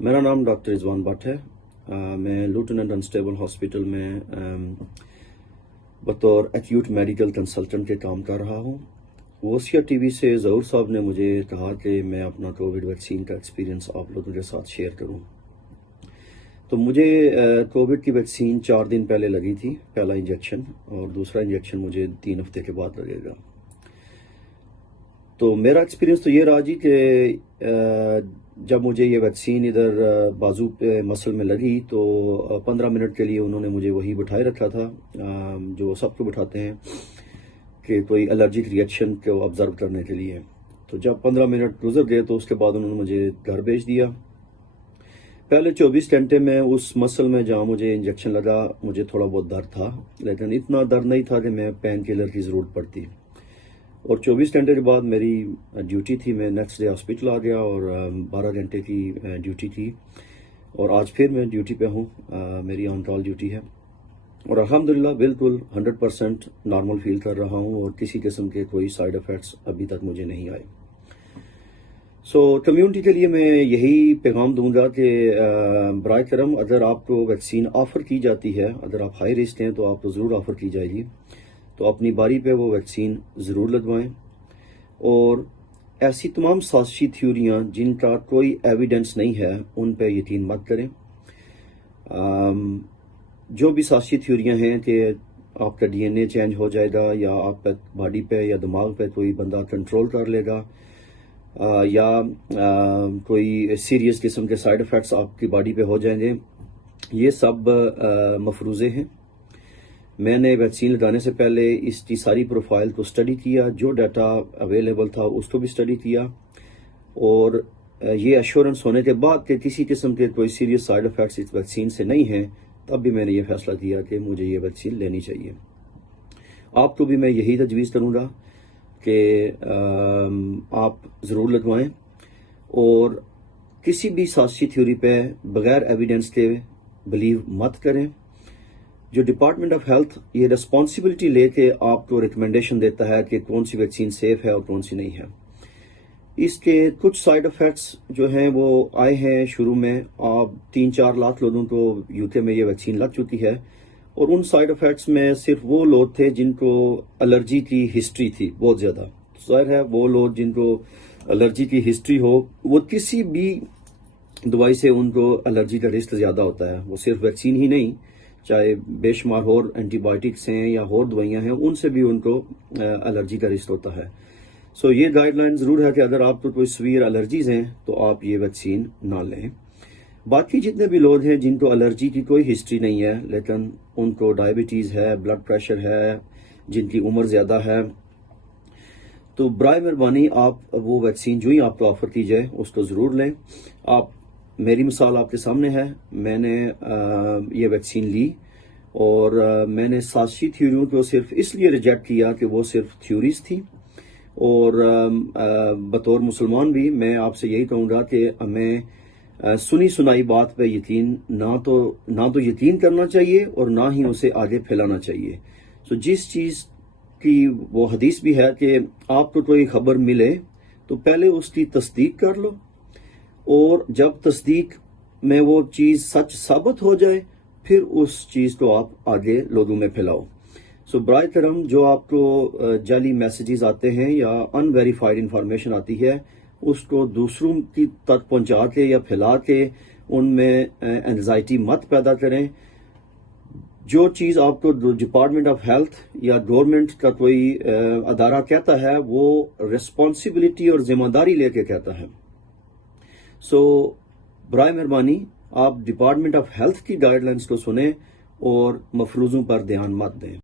میرا نام doctor Rizwan but ہے۔ میں لیفٹیننٹ انسٹیبل ہاسپٹل میں بطور ایکیوٹ میڈیکل کنسلٹنٹ کے کام کر رہا ہوں۔ وسیع ٹی وی سے ظہور صاحب نے مجھے کہا کہ میں اپنا کووڈ ویکسین کا ایکسپیرینس آپ لوگوں کے ساتھ شیئر کروں۔ تو مجھے کووڈ کی ویکسین 4 دن پہلے لگی تھی، پہلا انجیکشن، اور دوسرا انجیکشن مجھے 3 ہفتے کے بعد لگے گا۔ تو میرا ایکسپیرینس تو یہ رہا جی کہ جب مجھے یہ ویکسین ادھر بازو پہ مسل میں لگی تو 15 منٹ کے لیے انہوں نے مجھے وہی بٹھائے رکھا تھا جو سب کو بٹھاتے ہیں کہ کوئی الرجک ری ایکشن کو آبزرو کرنے کے لیے۔ تو جب 15 منٹ گزر گئے تو اس کے بعد انہوں نے مجھے گھر بھیج دیا۔ پہلے 24 گھنٹے میں اس مسل میں جہاں مجھے انجیکشن لگا مجھے تھوڑا بہت درد تھا، لیکن اتنا درد نہیں تھا کہ میں پین کلر کی ضرورت پڑتی۔ اور 24 گھنٹے کے بعد میری ڈیوٹی تھی، میں نیکسٹ ڈے ہاسپٹل آ گیا اور 12 گھنٹے کی ڈیوٹی تھی، اور آج پھر میں ڈیوٹی پہ ہوں، میری آن کال ڈیوٹی ہے، اور الحمدللہ بالکل 100% نارمل فیل کر رہا ہوں، اور کسی قسم کے کوئی سائیڈ ایفیکٹس ابھی تک مجھے نہیں آئے۔ کمیونٹی کے لیے میں یہی پیغام دوں گا کہ برائے کرم اگر آپ کو ویکسین آفر کی جاتی ہے، اگر آپ ہائی رسک ہیں تو آپ کو ضرور آفر کی جائے گی، تو اپنی باری پہ وہ ویکسین ضرور لگوائیں، اور ایسی تمام سازشی تھیوریاں جن کا کوئی ایویڈنس نہیں ہے ان پہ یقین مت کریں۔ جو بھی سازشی تھیوریاں ہیں کہ آپ کا ڈی این اے چینج ہو جائے گا، یا آپ پہ باڈی پہ یا دماغ پہ کوئی بندہ کنٹرول کر لے گا، یا کوئی سیریس قسم کے سائیڈ ایفیکٹس آپ کی باڈی پہ ہو جائیں گے، یہ سب مفروضے ہیں۔ میں نے ویکسین لگانے سے پہلے اس کی ساری پروفائل کو اسٹڈی کیا، جو ڈیٹا اویلیبل تھا اس کو بھی اسٹڈی کیا، اور یہ ایشورنس ہونے کے بعد کہ کسی قسم کے کوئی سیریس سائیڈ ایفیکٹس اس ویکسین سے نہیں ہیں، تب بھی میں نے یہ فیصلہ کیا کہ مجھے یہ ویکسین لینی چاہیے۔ آپ کو بھی میں یہی تجویز کروں گا کہ آپ ضرور لگوائیں، اور کسی بھی سازشی تھیوری پہ بغیر ایویڈنس کے بلیو مت کریں۔ جو ڈپارٹمنٹ آف ہیلتھ یہ ریسپانسبلٹی لے کے آپ کو ریکمنڈیشن دیتا ہے کہ کون سی ویکسین سیف ہے اور کون سی نہیں ہے، اس کے کچھ سائیڈ ایفیکٹس جو ہیں وہ آئے ہیں شروع میں، آپ 3-4 لاکھ لوگوں کو UK میں یہ ویکسین لگ چکی ہے، اور ان سائیڈ ایفیکٹس میں صرف وہ لوگ تھے جن کو الرجی کی ہسٹری تھی بہت زیادہ۔ ظاہر ہے وہ لوگ جن کو الرجی کی ہسٹری ہو وہ کسی بھی دوائی سے ان کو الرجی کا رسک زیادہ ہوتا ہے، وہ صرف ویکسین ہی نہیں، چاہے بے شمار اور اینٹی بائیوٹکس ہیں یا اور دوائیاں ہیں، ان سے بھی ان کو الرجی کا رسک ہوتا ہے۔ یہ گائیڈ لائن ضرور ہے کہ اگر آپ کو کوئی سویر الرجیز ہیں تو آپ یہ ویکسین نہ لیں۔ باقی جتنے بھی لوگ ہیں جن کو الرجی کی کوئی ہسٹری نہیں ہے لیکن ان کو ڈائبٹیز ہے، بلڈ پریشر ہے، جن کی عمر زیادہ ہے، تو برائے مہربانی آپ وہ ویکسین جو ہی آپ کو آفر کی جائے اس کو ضرور لیں۔ میری مثال آپ کے سامنے ہے، میں نے یہ ویکسین لی، اور میں نے سازشی تھیوریوں کو صرف اس لیے ریجیکٹ کیا کہ وہ صرف تھیوریز تھی، اور بطور مسلمان بھی میں آپ سے یہی کہوں گا کہ ہمیں سنی سنائی بات پہ یقین نہ تو یقین کرنا چاہیے اور نہ ہی اسے آگے پھیلانا چاہیے۔ جس چیز کی وہ حدیث بھی ہے کہ آپ کو کوئی خبر ملے تو پہلے اس کی تصدیق کر لو، اور جب تصدیق میں وہ چیز سچ ثابت ہو جائے پھر اس چیز کو آپ آگے لوگوں میں پھیلاؤ۔ برائے کرم جو آپ کو جعلی میسیجز آتے ہیں یا ان ویریفائڈ انفارمیشن آتی ہے اس کو دوسروں کی تک پہنچا کے یا پھیلا کے ان میں اینگزائٹی مت پیدا کریں۔ جو چیز آپ کو ڈپارٹمنٹ آف ہیلتھ یا گورنمنٹ کا کوئی ادارہ کہتا ہے وہ ریسپانسبلٹی اور ذمہ داری لے کے کہتا ہے۔ برائے مہربانی آپ ڈپارٹمنٹ آف ہیلتھ کی گائیڈ لائنز کو سنیں اور مفروضوں پر دھیان مت دیں۔